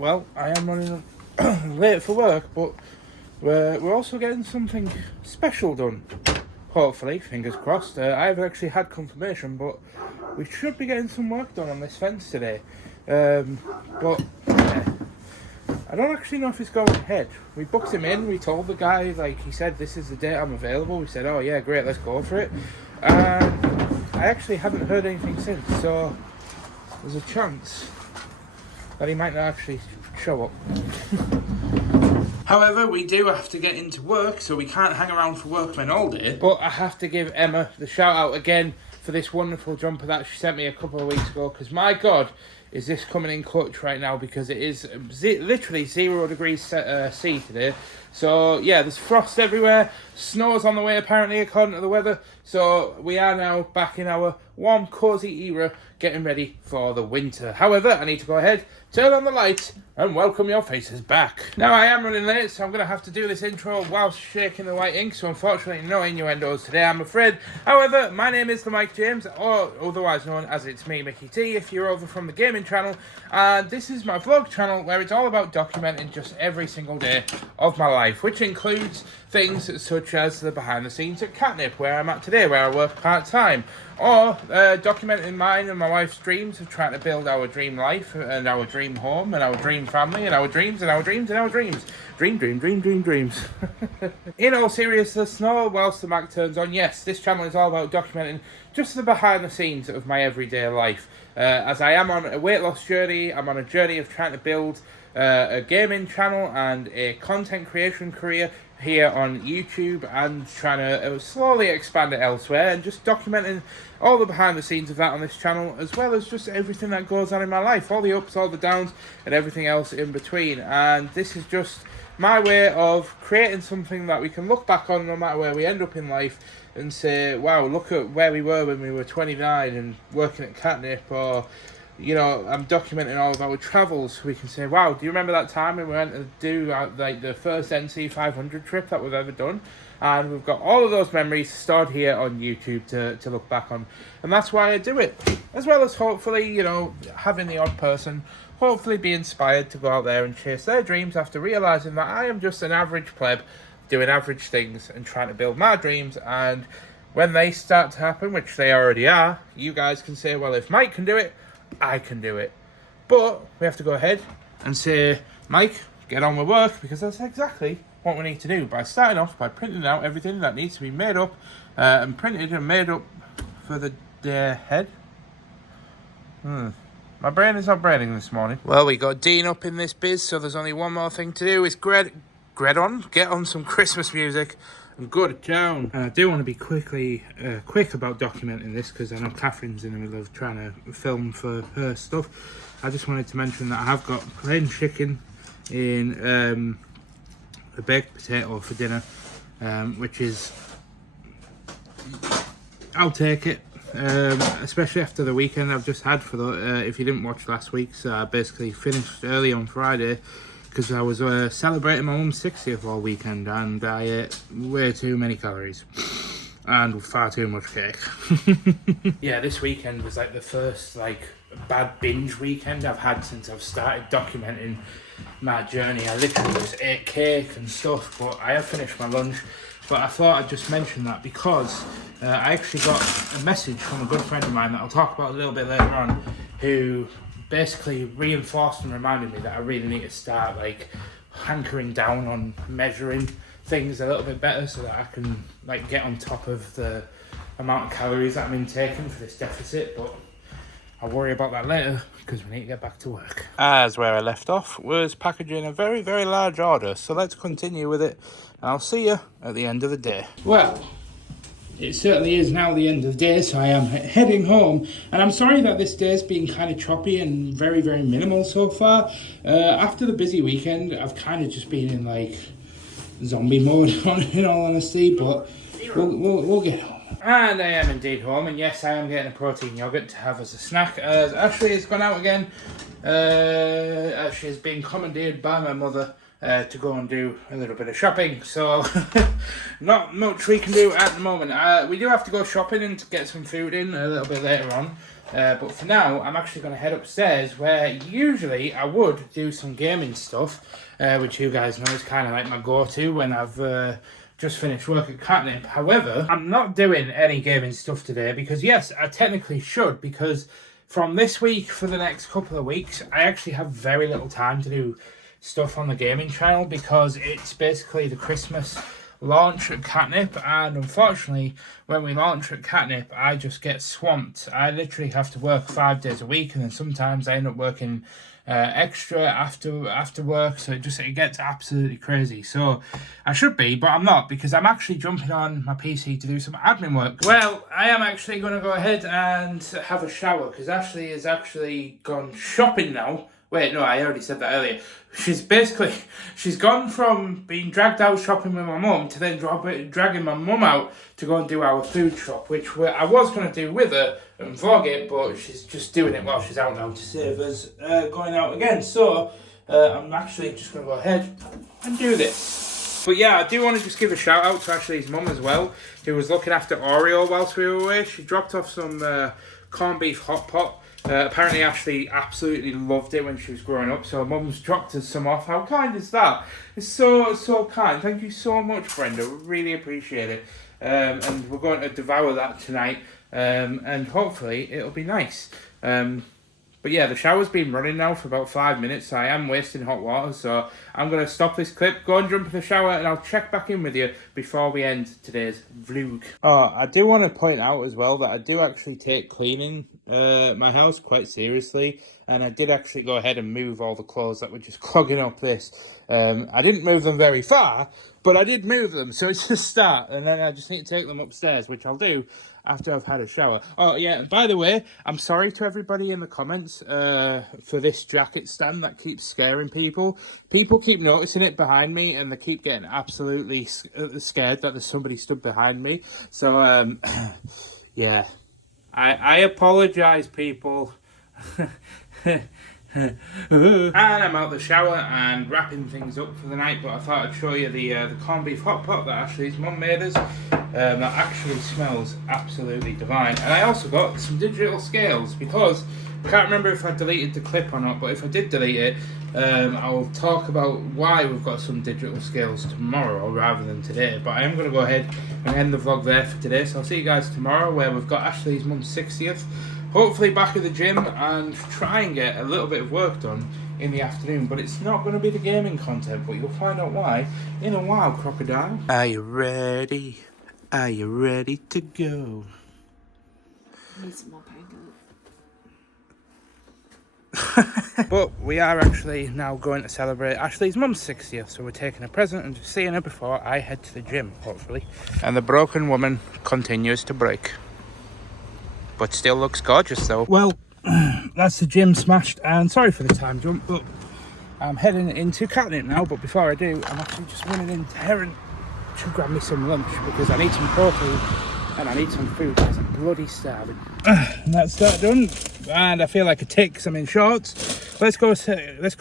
Well, I am running late for work, but we're also getting something special done. Hopefully, fingers crossed. I haven't actually had confirmation, but we should be getting some work done on this fence today. But yeah, I don't actually know if it's going ahead. We booked him in. We told the guy, he said, this is the date I'm available. We said, oh yeah, great, let's go for it. And I actually haven't heard anything since, so there's a chance that he might not actually show up. However, we do have to get into work, so we can't hang around for workmen all day. But I have to give Emma the shout out again for this wonderful jumper that she sent me a couple of weeks ago, because my God, is this coming in clutch right now, because it is literally 0 degrees C today. So yeah, there's frost everywhere, snow's on the way apparently according to the weather, so we are now back in our warm, cosy era, getting ready for the winter. However, I need to go ahead, turn on the lights, and welcome your faces back. Now, I am running late, so I'm going to have to do this intro whilst shaking the white ink, so unfortunately no innuendos today, I'm afraid. However, my name is the Mike James, or otherwise known as It's Me, Mickey T, if you're over from the gaming channel, and this is my vlog channel where it's all about documenting just every single day of my life, which includes things such as the behind the scenes at Katnipp, where I'm at today, where I work part-time, or documenting mine and my wife's dreams of trying to build our dream life and our dream home and our dream family and our dreams and our dreams and our dreams. Dreams. In all seriousness, no, whilst the mic turns on, yes, this channel is all about documenting just the behind the scenes of my everyday life. As I am on a weight loss journey, I'm on a journey of trying to build a gaming channel and a content creation career here on YouTube, and trying to slowly expand it elsewhere, and just documenting all the behind the scenes of that on this channel, as well as just everything that goes on in my life, all the ups, all the downs, and everything else in between. And this is just my way of creating something that we can look back on no matter where we end up in life and say, wow, look at where we were when we were 29 and working at Katnipp, or you know, I'm documenting all of our travels. We can say, wow, do you remember that time when we went to do the first NC 500 trip that we've ever done? And we've got all of those memories stored here on YouTube to look back on. And that's why I do it. As well as hopefully, you know, having the odd person hopefully be inspired to go out there and chase their dreams after realising that I am just an average pleb doing average things and trying to build my dreams. And when they start to happen, which they already are, you guys can say, well, if Mike can do it, I can do it. But we have to go ahead and say, Mike, get on with work, because that's exactly what we need to do, by starting off by printing out everything that needs to be made up and printed and made up for the day ahead. My brain is not braining this morning. Well, we got Dean up in this biz, so there's only one more thing to do. It's get on some Christmas music and go to town. And I do want to be quick about documenting this, because I know Catherine's in the middle of trying to film for her stuff. I just wanted to mention that I have got plain chicken in a baked potato for dinner, which is, I'll take it, especially after the weekend I've just had. For the if you didn't watch last week's, I basically finished early on Friday, because I was celebrating my mum's 60th all weekend, and I ate way too many calories and far too much cake. Yeah, this weekend was like the first bad binge weekend I've had since I've started documenting my journey. I literally just ate cake and stuff, but I have finished my lunch. But I thought I'd just mention that because I actually got a message from a good friend of mine that I'll talk about a little bit later on, who basically reinforced and reminded me that I really need to start hankering down on measuring things a little bit better, so that I can get on top of the amount of calories that I'm intaking for this deficit. But I'll worry about that later, because we need to get back to work. As where I left off was packaging a very, very large order, so let's continue with it. I'll see you at the end of the day. Well, it certainly is now the end of the day, so I am heading home. And I'm sorry that this day's been kind of choppy and very, very minimal so far. After the busy weekend, I've kind of just been in zombie mode, in all honesty, but we'll get home. And I am indeed home, and yes, I am getting a protein yogurt to have as a snack, as Ashley has gone out again. Ashley has been commandeered by my mother to go and do a little bit of shopping, so not much we can do at the moment. We do have to go shopping and to get some food in a little bit later on, But for now, I'm actually going to head upstairs where usually I would do some gaming stuff, which you guys know is kind of like my go-to when I've just finished work at Katnipp. However, I'm not doing any gaming stuff today because, yes, I technically should, because from this week for the next couple of weeks, I actually have very little time to do stuff on the gaming channel because it's basically the Christmas launch at Katnipp, and unfortunately when we launch at Katnipp I just get swamped. I literally have to work 5 days a week, and then sometimes I end up working extra after work, so it gets absolutely crazy. So I should be, but I'm not, because I'm actually jumping on my PC to do some admin work. Well, I am actually going to go ahead and have a shower because Ashley has actually gone shopping now. Wait, no, I already said that earlier. She's gone from being dragged out shopping with my mum to then dragging my mum out to go and do our food shop, which I was going to do with her and vlog it, but she's just doing it while she's out now to save us going out again. So I'm actually just going to go ahead and do this. But yeah, I do want to just give a shout out to Ashley's mum as well, who was looking after Oreo whilst we were away. She dropped off some corned beef hot pot. Apparently Ashley absolutely loved it when she was growing up, so mum's dropped us some off. How kind is that? It's so kind. Thank you so much, Brenda. We really appreciate it. And we're going to devour that tonight, and hopefully it'll be nice. But yeah, the shower's been running now for about 5 minutes, so I am wasting hot water, so I'm going to stop this clip, go and jump in the shower, and I'll check back in with you before we end today's vlog. Oh, I do want to point out as well that I do actually take cleaning my house quite seriously, and I did actually go ahead and move all the clothes that were just clogging up this. I didn't move them very far, but I did move them, so it's a start, and then I just need to take them upstairs, which I'll do after I've had a shower. Oh yeah, and by the way, I'm sorry to everybody in the comments for this jacket stand that keeps scaring people. People keep noticing it behind me, and they keep getting absolutely scared that there's somebody stood behind me. So yeah, I apologise, people. And I'm out the shower and wrapping things up for the night, but I thought I'd show you the corned beef hot pot that Ashley's mum made us. That actually smells absolutely divine. And I also got some digital scales, because I can't remember if I deleted the clip or not, but if I did delete it, I'll talk about why we've got some digital scales tomorrow rather than today. But I am going to go ahead and end the vlog there for today, so I'll see you guys tomorrow, where we've got Ashley's mum's 60th. Hopefully back at the gym and try and get a little bit of work done in the afternoon, but it's not going to be the gaming content, but you'll find out why in a while, crocodile. Are you ready? Are you ready to go? I need some more pancakes. But we are actually now going to celebrate Ashley's mum's 60th, so we're taking a present and just seeing her before I head to the gym, hopefully. And the broken woman continues to break, but still looks gorgeous though. Well, that's the gym smashed, and sorry for the time jump, but I'm heading into Katnipp now. But before I do, I'm actually just running into Heron to grab me some lunch, because I need some protein and I need some food because I'm bloody starving. And that's that done, and I feel like a tick because I'm in shorts. Let's go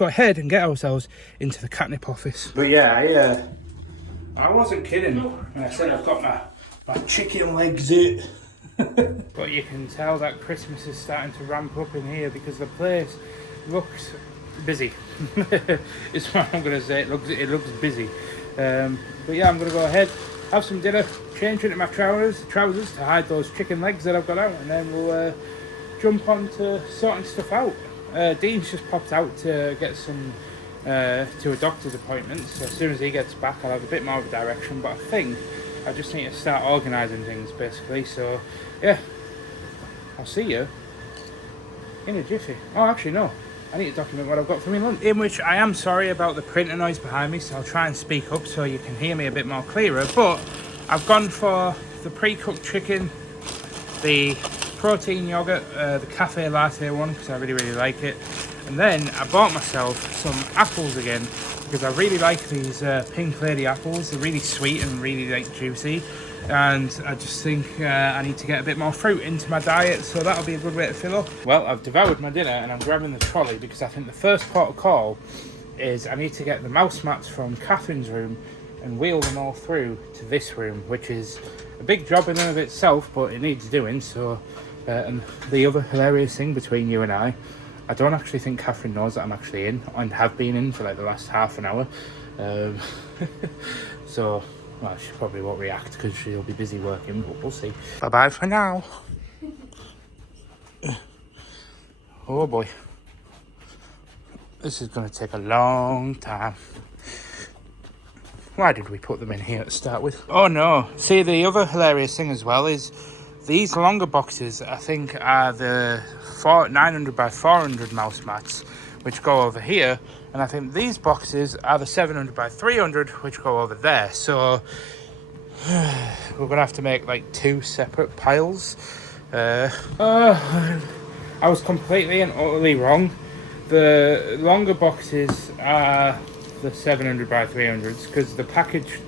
ahead and get ourselves into the Katnipp office. But yeah, I wasn't kidding when I said I've got my chicken legs out. But you can tell that Christmas is starting to ramp up in here, because the place looks busy. Is what I'm going to say. It looks busy. But yeah, I'm going to go ahead, have some dinner, change into my trousers to hide those chicken legs that I've got out, and then we'll jump on to sorting stuff out. Dean's just popped out to get some to a doctor's appointment, so as soon as he gets back I'll have a bit more of a direction, but I think I just need to start organising things basically. So yeah, I'll see you in a jiffy. Oh, actually no, I need to document what I've got for me lunch. In which I am sorry about the printer noise behind me, so I'll try and speak up so you can hear me a bit more clearer. But I've gone for the pre-cooked chicken, the protein yogurt, the cafe latte one, because I really like it. And then I bought myself some apples again, because I really like these Pink Lady apples. They're really sweet and really like juicy, and I just think I need to get a bit more fruit into my diet, so that'll be a good way to fill up. Well, I've devoured my dinner and I'm grabbing the trolley, because I think the first port of call is I need to get the mouse mats from Catherine's room and wheel them all through to this room, which is a big job in and of itself, but it needs doing. So And the other hilarious thing between you and I don't actually think Catherine knows that I'm actually in and have been in for like the last half an hour. So, well, she probably won't react because she'll be busy working, but we'll see. Bye-bye for now. Oh boy. This is going to take a long time. Why did we put them in here to start with? Oh no. See, the other hilarious thing as well is these longer boxes, I think, are the 900 by 400 mouse mats, which go over here. And I think these boxes are the 700 by 300, which go over there. So we're going to have to make like 2 separate piles. I was completely and utterly wrong. The longer boxes are the 700 by 300s because the package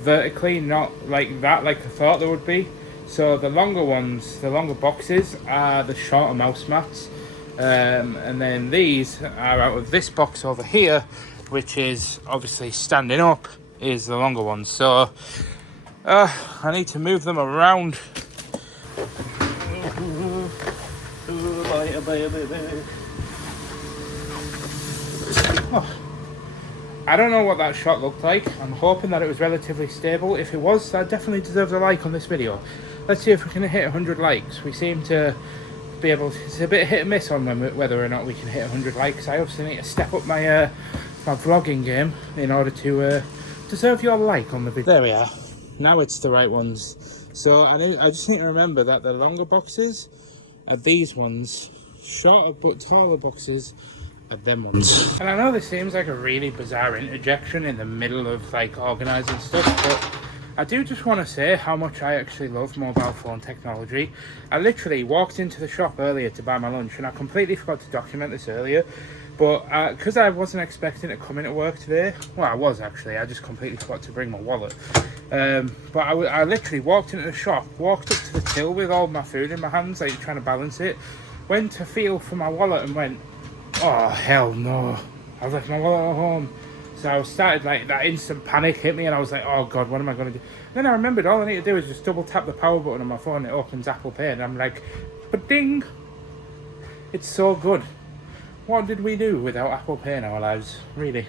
vertically not like that, like I thought there would be. So the longer ones, the longer boxes are the shorter mouse mats, and then these are out of this box over here, which is obviously standing up, is the longer ones. So I need to move them around. Oh. I don't know what that shot looked like. I'm hoping that it was relatively stable. If it was, that definitely deserves a like on this video. Let's see if we can hit 100 likes. We seem to be able to, it's a bit hit and miss on whether or not we can hit 100 likes. I obviously need to step up my my vlogging game in order to deserve your like on the video. There we are. Now it's the right ones. So I just need to remember that the longer boxes are these ones. Shorter but taller boxes are them ones. And I know this seems like a really bizarre interjection in the middle of like organising stuff, but I do just want to say how much I actually love mobile phone technology. I literally walked into the shop earlier to buy my lunch, and I completely forgot to document this earlier, but because I wasn't expecting to come into work today, well, I was actually, I just completely forgot to bring my wallet. But I literally walked into the shop, walked up to the till with all my food in my hands, like trying to balance it, went to feel for my wallet and went, oh hell no, I've left my wallet at home. So I started like that instant panic hit me, and I was like, oh god, what am I going to do? Then I remembered all I need to do is just double tap the power button on my phone, it opens Apple Pay, and I'm like, but ding, it's so good. What did we do without Apple Pay in our lives? Really,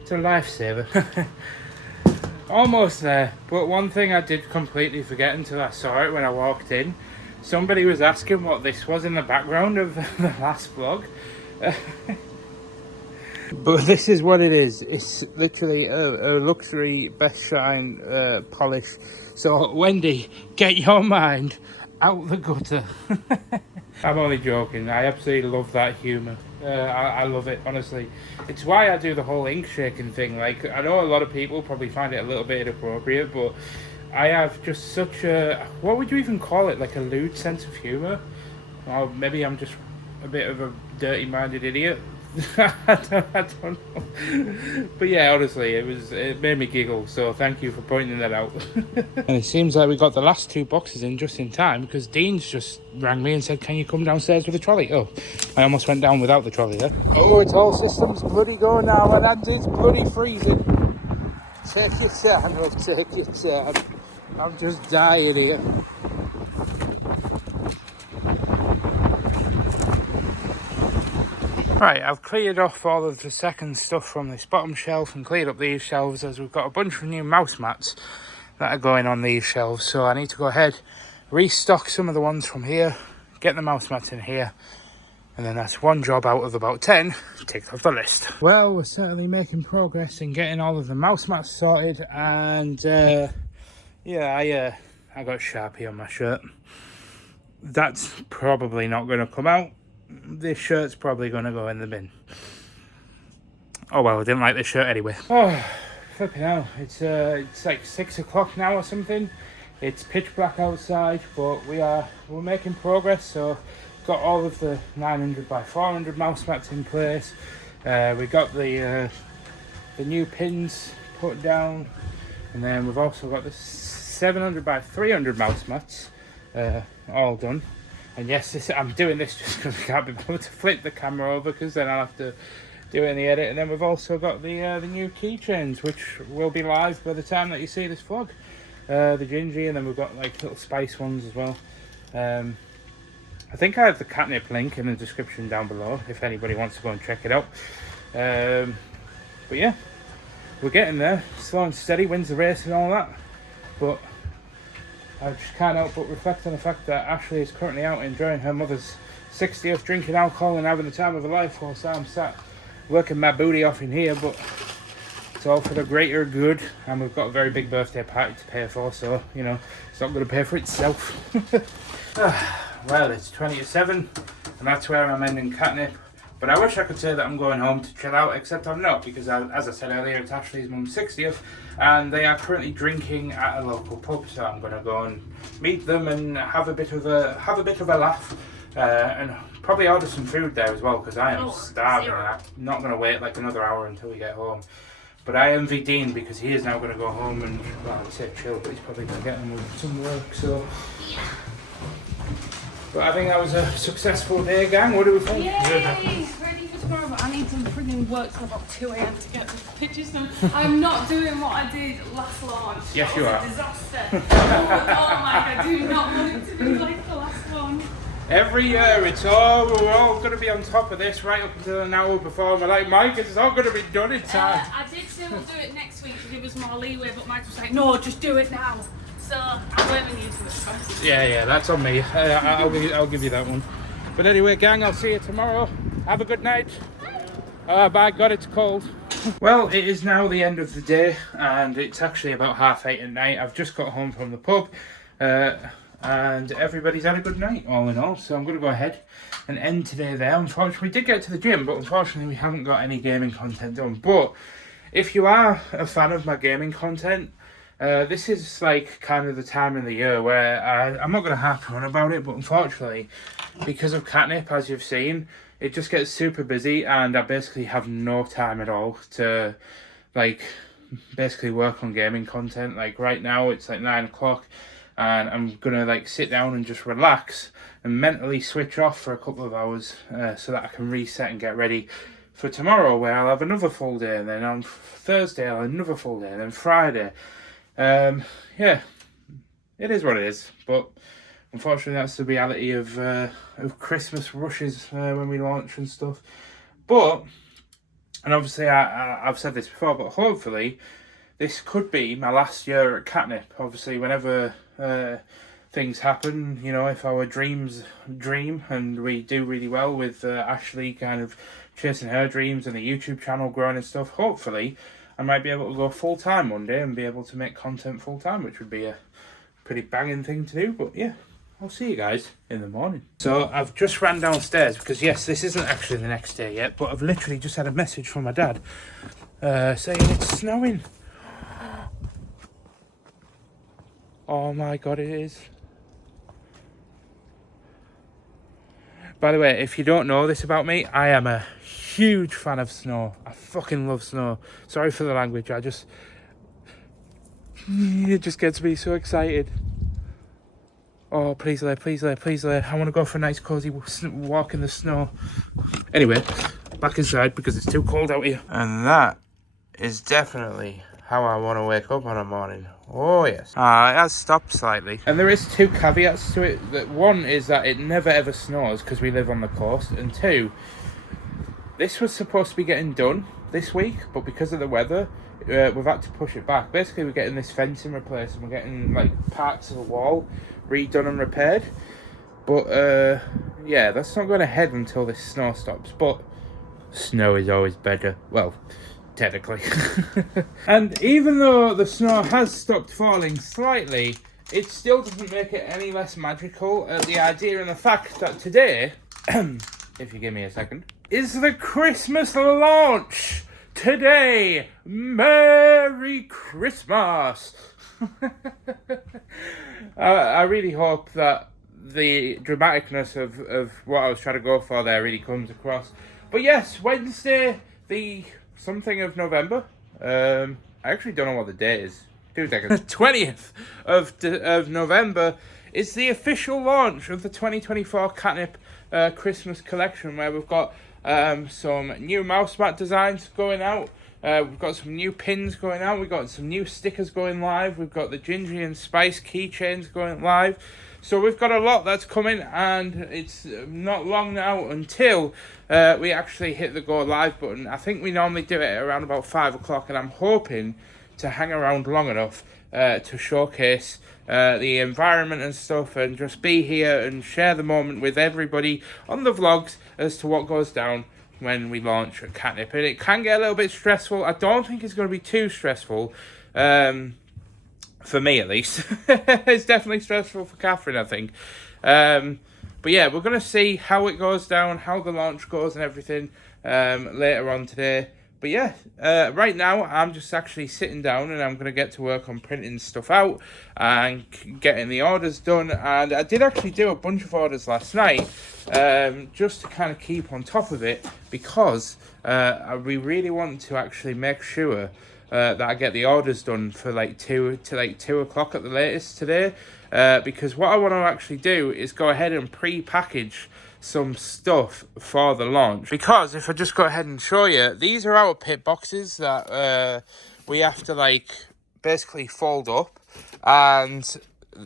it's a lifesaver. Almost there, but one thing I did completely forget until I saw it when I walked in. Somebody was asking what this was in the background of the last vlog. But this is what it is. It's literally a luxury best shine polish. So Wendy, get your mind out the gutter. I'm only joking. I absolutely love that humour. I love it, honestly. It's why I do the whole ink shaking thing. Like, I know a lot of people probably find it a little bit inappropriate, but I have just such a, what would you even call it, like a lewd sense of humour? Or maybe I'm just a bit of a dirty-minded idiot. I don't know. But yeah, honestly, it made me giggle, so thank you for pointing that out. And it seems like we got the last 2 boxes in just in time, because Dean's just rang me and said, can you come downstairs with a trolley? Oh, I almost went down without the trolley there. Oh, it's all systems bloody go now, and Andy's bloody freezing. Take your time, love, take your time. I'm just dying here. Right, I've cleared off all of the second stuff from this bottom shelf and cleared up these shelves, as we've got a bunch of new mouse mats that are going on these shelves. So I need to go ahead, restock some of the ones from here, get the mouse mats in here, and then that's one job out of about 10 ticked off the list. Well, we're certainly making progress in getting all of the mouse mats sorted, and yeah, I got Sharpie on my shirt. That's probably not going to come out. This shirt's probably going to go in the bin. Oh well, I didn't like this shirt anyway. Oh, flipping hell. It's like 6 o'clock now or something. It's pitch black outside, but we're making progress. So got all of the 900 by 400 mouse mats in place. We got the new pins put down, and then we've also got the 700 by 300 mouse mats all done. And yes, I'm doing this just because I can't be able to flip the camera over, because then I'll have to do it in the edit. And then we've also got the new keychains, which will be live by the time that you see this vlog. The Gingy, and then we've got like little spice ones as well. I think I have the Katnipp link in the description down below if anybody wants to go and check it out. But yeah, we're getting there, slow and steady, wins the race and all that. But I just can't help but reflect on the fact that Ashley is currently out enjoying her mother's 60th, drinking alcohol and having the time of her life, whilst I'm sat working my booty off in here. But it's all for the greater good, and we've got a very big birthday party to pay for, so you know it's not going to pay for itself. Well, it's 20 to 7, and that's where I'm ending Katnipp. But I wish I could say that I'm going home to chill out, except I'm not, because as I said earlier, it's Ashley's mum's 60th, and they are currently drinking at a local pub. So I'm going to go and meet them and have a bit of a laugh, and probably order some food there as well, because I am starving. And I'm not going to wait like another hour until we get home. But I envy Dean because he is now going to go home and, well, I'd say chill, but he's probably going to get on with some work. So. But I think that was a successful day, gang. What do we think? Yay! Ready for tomorrow, but I need to frigging work till about 2 AM to get the pictures done. I'm not doing what I did last launch. Yes, that you was are. A disaster. Oh my god, I do not want it to be like the last one. Every year, we're all going to be on top of this right up until an hour before. And we're like, Mike, it's not going to be done in time. I did say we'll do it next week to give us more leeway, but Mike was like, no, just do it now. So I'm blaming you for this first. Yeah, that's on me. I'll give you that one. But anyway, gang, I'll see you tomorrow. Have a good night. By God, it's cold. Well, it is now the end of the day, and it's actually about 8:30 at night. I've just got home from the pub, and everybody's had a good night, all in all. So I'm going to go ahead and end today there. Unfortunately, we did get to the gym, but unfortunately, we haven't got any gaming content done. But if you are a fan of my gaming content, this is like kind of the time of the year where I'm not going to harp on about it, but unfortunately, because of Katnipp, as you've seen, it just gets super busy, and I basically have no time at all to like basically work on gaming content. Like right now, it's like 9 o'clock, and I'm gonna like sit down and just relax and mentally switch off for a couple of hours, so that I can reset and get ready for tomorrow, where I'll have another full day, and then on Thursday I'll have another full day, and then Friday. Yeah, it is what it is, but unfortunately that's the reality of Christmas rushes when we launch and stuff. But, and obviously I've said this before, but hopefully this could be my last year at Katnipp. Obviously, whenever things happen, you know, if our dreams dream and we do really well with Ashley kind of chasing her dreams and the YouTube channel growing and stuff, hopefully I might be able to go full-time one day and be able to make content full-time, which would be a pretty banging thing to do. But yeah, I'll see you guys in the morning. So I've just ran downstairs because, yes, this isn't actually the next day yet, but I've literally just had a message from my dad saying it's snowing. Oh my God, it is. By the way, if you don't know this about me, I am a huge fan of snow. I fucking love snow. Sorry for the language. It just gets me so excited. Oh, please lay. I want to go for a nice cozy walk in the snow. Anyway, back inside because it's too cold out here. And that is definitely how I want to wake up on a morning. Oh yes. It has stopped slightly. And there is two caveats to it. That one is that it never ever snows because we live on the coast, and two, this was supposed to be getting done this week, but because of the weather, we've had to push it back. Basically, we're getting this fencing replaced, and we're getting like parts of the wall redone and repaired. But yeah, that's not going ahead until this snow stops. But snow is always better. Well, technically. And even though the snow has stopped falling slightly, it still doesn't make it any less magical. The idea and the fact that today, if you give me a second, is the Christmas launch. Today, Merry Christmas. I really hope that the dramaticness of what I was trying to go for there really comes across. But yes, Wednesday, the something of November. I actually don't know what the date is. 2 seconds. 20th of November is the official launch of the 2024 Katnipp Christmas collection, where we've got some new mouse mat designs going out. We've got some new pins going out. We've got some new stickers going live. We've got the Gingy and Spice keychains going live. So we've got a lot that's coming, and it's not long now until we actually hit the go live button. I think we normally do it around about 5 o'clock, and I'm hoping to hang around long enough to showcase the environment and stuff, and just be here and share the moment with everybody on the vlogs as to what goes down when we launch at Katnipp. And it can get a little bit stressful. I don't think it's going to be too stressful. For me, at least. It's definitely stressful for Catherine, I think. But yeah, we're going to see how it goes down, how the launch goes and everything later on today. But yeah, right now I'm just actually sitting down and I'm going to get to work on printing stuff out and getting the orders done. And I did actually do a bunch of orders last night just to kind of keep on top of it, because we really want to actually make sure that I get the orders done for like 2 o'clock at the latest today, because what I want to actually do is go ahead and pre-package some stuff for the launch. Because if I just go ahead and show you, these are our pit boxes that we have to like basically fold up, and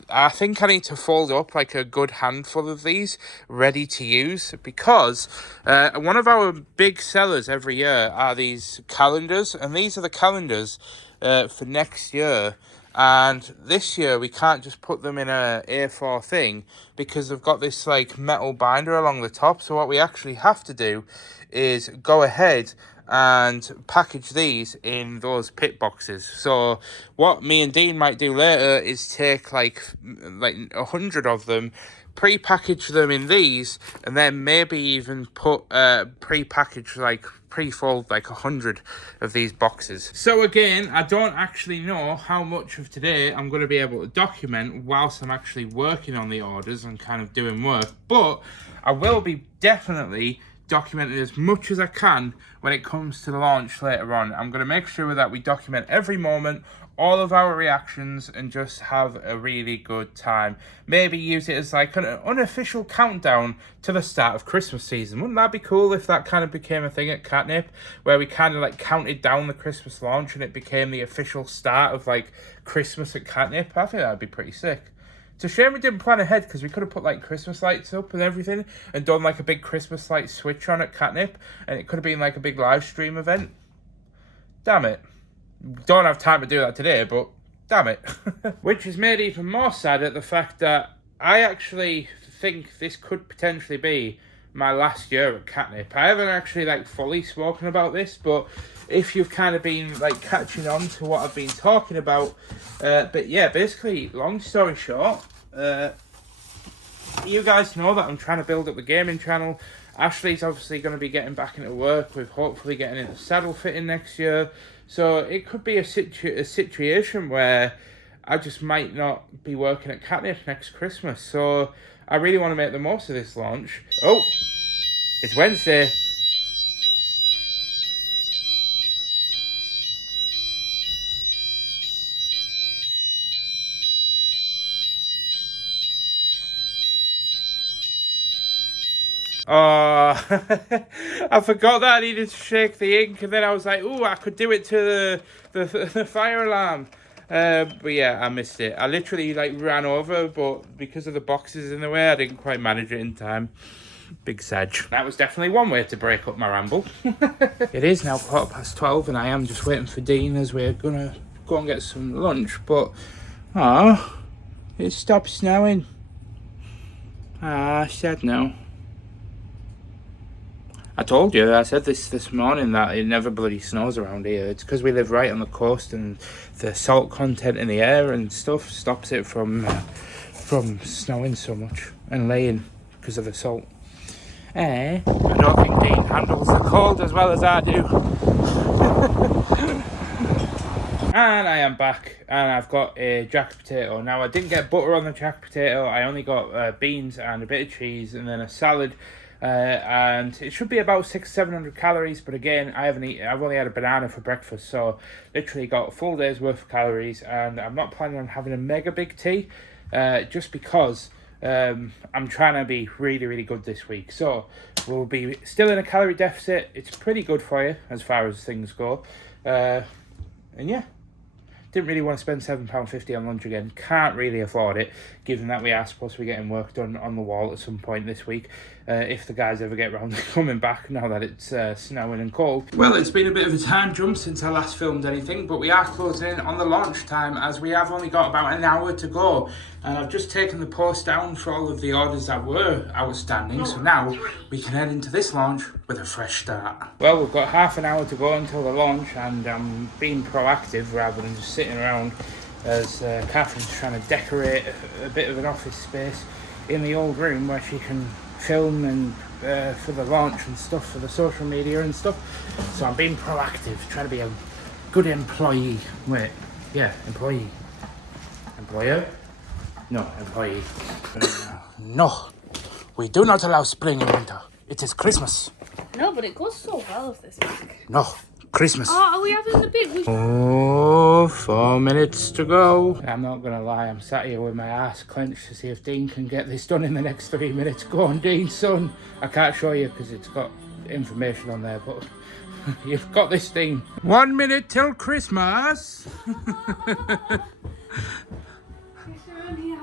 I think I need to fold up like a good handful of these ready to use, because one of our big sellers every year are these calendars, and these are the calendars for next year. And this year we can't just put them in a A4 thing because they've got this like metal binder along the top. So what we actually have to do is go ahead and package these in those pit boxes. So what me and Dean might do later is take like 100 of them, pre-package them in these, and then maybe even put pre-package like pre-fold like 100 of these boxes. So again, I don't actually know how much of today I'm going to be able to document whilst I'm actually working on the orders and kind of doing work, but I will be definitely documenting as much as I can when it comes to the launch later on. I'm going to make sure that we document every moment, all of our reactions, and just have a really good time. Maybe use it as like an unofficial countdown to the start of Christmas season. Wouldn't that be cool if that kind of became a thing at Katnipp, where we kind of like counted down the Christmas launch and it became the official start of like Christmas at Katnipp? I think that'd be pretty sick. It's a shame we didn't plan ahead, because we could have put like Christmas lights up and everything and done like a big Christmas light switch on at Katnipp, and it could have been like a big live stream event. Damn it. Don't have time to do that today, but damn it. Which is made even more sad at the fact that I actually think this could potentially be my last year at Katnipp. I haven't actually like fully spoken about this, but if you've kind of been like catching on to what I've been talking about, but yeah, basically, long story short, you guys know that I'm trying to build up the gaming channel. Ashley's obviously going to be getting back into work with hopefully getting into saddle fitting next year. So it could be a situation where I just might not be working at Katnipp next Christmas. So I really want to make the most of this launch. Oh, it's Wednesday. Oh, I forgot that I needed to shake the ink, and then I was like, ooh, I could do it to the fire alarm. But yeah, I missed it. I literally like ran over, but because of the boxes in the way, I didn't quite manage it in time. Big sedge. That was definitely one way to break up my ramble. It is now 12:15, and I am just waiting for Dean as we're gonna go and get some lunch. But it stopped snowing. I said no. I told you, I said this morning that it never bloody snows around here. It's because we live right on the coast, and the salt content in the air and stuff stops it from snowing so much and laying because of the salt. I don't think Dean handles the cold as well as I do. And I am back, and I've got a jacket potato. Now, I didn't get butter on the jacket potato. I only got beans and a bit of cheese and then a salad. And it should be about 600-700 calories, but again, I've only had a banana for breakfast, so literally got a full day's worth of calories. And I'm not planning on having a mega big tea, just because I'm trying to be really, really good this week. So we'll be still in a calorie deficit. It's pretty good for you as far as things go. And yeah, didn't really want to spend £7.50 on lunch again. Can't really afford it, given that we are supposed to be getting work done on the wall at some point this week. If the guys ever get round to coming back now that it's snowing and cold. Well, it's been a bit of a time jump since I last filmed anything, but we are closing in on the launch time as we have only got about an hour to go. And I've just taken the post down for all of the orders that were outstanding, so now we can head into this launch with a fresh start. Well, we've got half an hour to go until the launch, and I'm being proactive rather than just sitting around as Catherine's trying to decorate a bit of an office space in the old room where she can film and for the launch and stuff, for the social media and stuff. So I'm being proactive, trying to be a good employee. Wait, yeah, employee. Employer? No, employee. No, we do not allow spring and winter. It is Christmas. No, but it goes so well with this bag. No, Christmas. Oh, are we having the big? Oh, 4 minutes to go. I'm not going to lie, I'm sat here with my ass clenched to see if Dean can get this done in the next 3 minutes. Go on, Dean, son. I can't show you because it's got information on there, but you've got this, Dean. 1 minute till Christmas.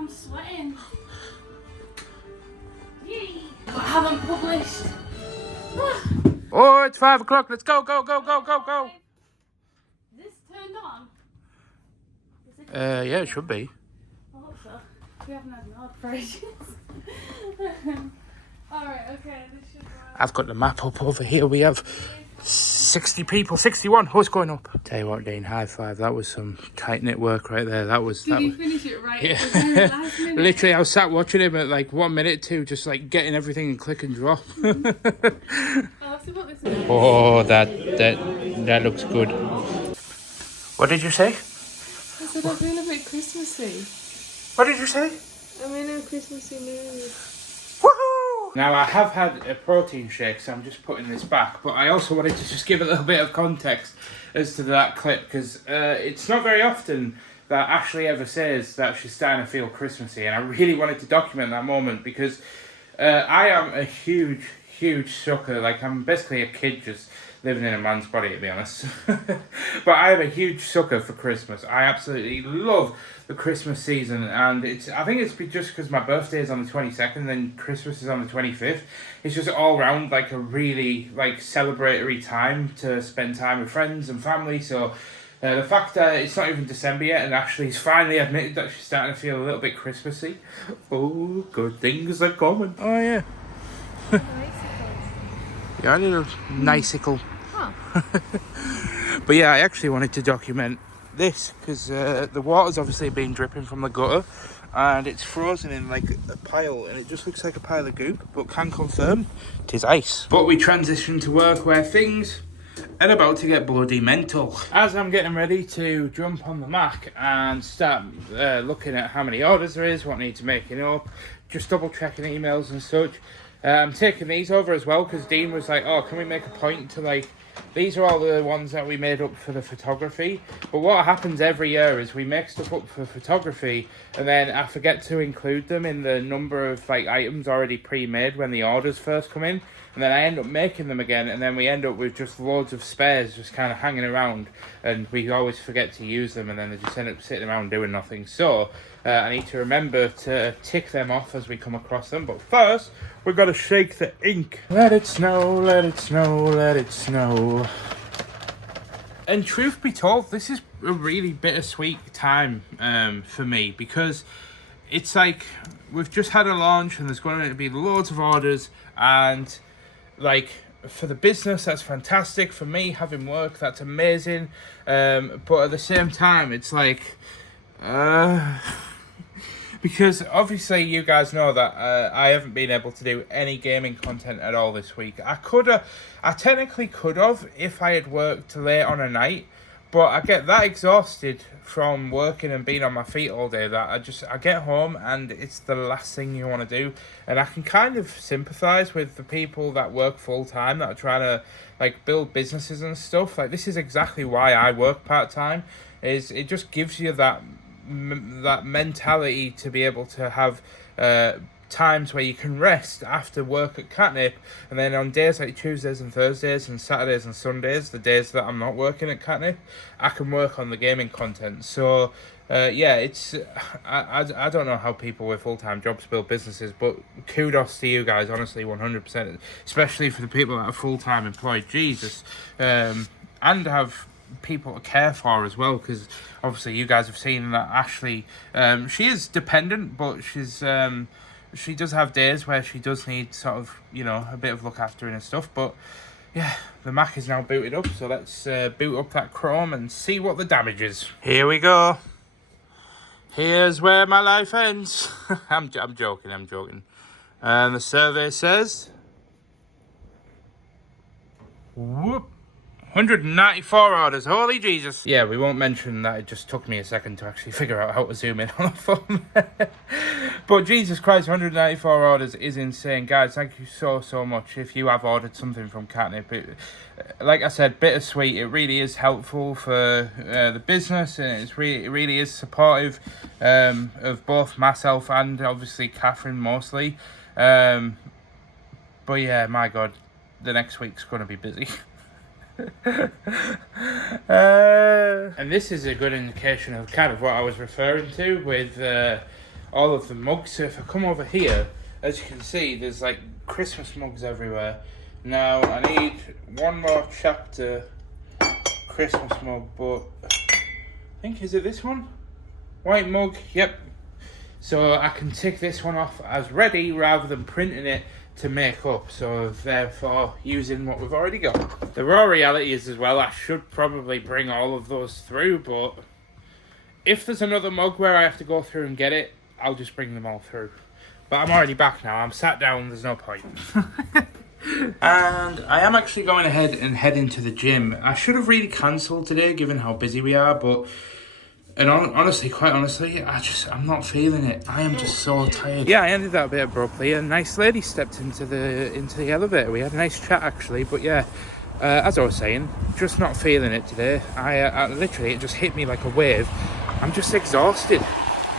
I'm sweating. Yay. I haven't published. Oh, it's 5 o'clock. Let's go, go, go, go, go, go. Is this turned on? Yeah, it should be. I hope so. We haven't had milk for ages. Alright, okay, this should work. I've got the map up over here. We have 60 people, 61. Who's going up? Tell you what, Dean, high five. That was some tight knit work right there. Did he finish it right? Yeah. Last minute? Literally, I was sat watching him at like 1 minute, 2, just like getting everything in click and drop. I'll have to put this in. Oh, that looks good. What did you say? I said I'm feeling a bit Christmassy. What did you say? I'm in a Christmassy mood. Woohoo! Now, I have had a protein shake, so I'm just putting this back, but I also wanted to just give a little bit of context as to that clip, because it's not very often that Ashley ever says that she's starting to feel Christmassy, and I really wanted to document that moment, because I am a huge sucker. Like, I'm basically a kid just living in a man's body, to be honest. But I am a huge sucker for Christmas. I absolutely love the Christmas season, and I think it's just because my birthday is on the 22nd and then Christmas is on the 25th. It's just all round like a really like celebratory time to spend time with friends and family. So the fact that it's not even December yet and Ashley's finally admitted that she's starting to feel a little bit Christmassy. Oh, good things are coming. Oh yeah. Yeah, a little icicle. Huh. But yeah, I actually wanted to document this because the water's obviously been dripping from the gutter and it's frozen in like a pile and it just looks like a pile of goop, but can confirm it is ice. But we transition to work where things are about to get bloody mental. As I'm getting ready to jump on the Mac and start looking at how many orders there is, what needs making up, just double checking emails and such. I'm taking these over as well because Dean was like, oh, can we make a point to like, these are all the ones that we made up for the photography. But what happens every year is we make stuff up for photography and then I forget to include them in the number of like items already pre-made when the orders first come in. And then I end up making them again and then we end up with just loads of spares just kind of hanging around and we always forget to use them and then they just end up sitting around doing nothing. So I need to remember to tick them off as we come across them. But first, we've got to shake the ink. Let it snow, let it snow, let it snow. And truth be told, this is a really bittersweet time for me because it's like we've just had a launch and there's going to be loads of orders and like for the business that's fantastic, for me having work that's amazing, but at the same time it's like because obviously you guys know that I haven't been able to do any gaming content at all this week. I technically could have if I had worked late on a night, but I get that exhausted from working and being on my feet all day that I get home and it's the last thing you want to do. And I can kind of sympathise with the people that work full time that are trying to like build businesses and stuff. Like this is exactly why I work part time. Is it just gives you that mentality to be able to have times where you can rest after work at Katnipp, and then on days like Tuesdays and Thursdays and Saturdays and Sundays, the days that I'm not working at Katnipp, I can work on the gaming content. So yeah, it's I don't know how people with full-time jobs build businesses, but kudos to you guys, honestly, 100%, especially for the people that are full-time employed. Jesus. And have people to care for as well, because obviously you guys have seen that Ashley, she is dependent, but she does have days where she does need sort of, you know, a bit of look after and stuff. But yeah, the Mac is now booted up, so let's boot up that Chrome and see what the damage is. Here we go. Here's where my life ends. I'm joking. And the survey says, whoop, 194 orders, holy Jesus. Yeah, we won't mention that it just took me a second to actually figure out how to zoom in on the phone. But Jesus Christ, 194 orders is insane. Guys, thank you so much. If you have ordered something from Katnipp, like I said, bittersweet. It really is helpful for the business, and it really is supportive of both myself and obviously Catherine mostly. But yeah, my God, the next week's going to be busy. And this is a good indication of kind of what I was referring to with all of the mugs. So if I come over here, as you can see, there's like Christmas mugs everywhere. Now I need one more chapter Christmas mug, but I think, is it this one? White mug, yep. So I can tick this one off as ready rather than printing it to make up, so therefore using what we've already got. The raw reality is as well, I should probably bring all of those through, but if there's another mug where I have to go through and get it, I'll just bring them all through. But I'm already back now, I'm sat down, there's no point. And I am actually going ahead and heading to the gym. I should have really cancelled today given how busy we are, but honestly, quite honestly, I'm not feeling it. I am just so tired. Yeah, I ended that a bit abruptly. A nice lady stepped into the elevator. We had a nice chat actually, but yeah, as I was saying, just not feeling it today. I literally, it just hit me like a wave. I'm just exhausted.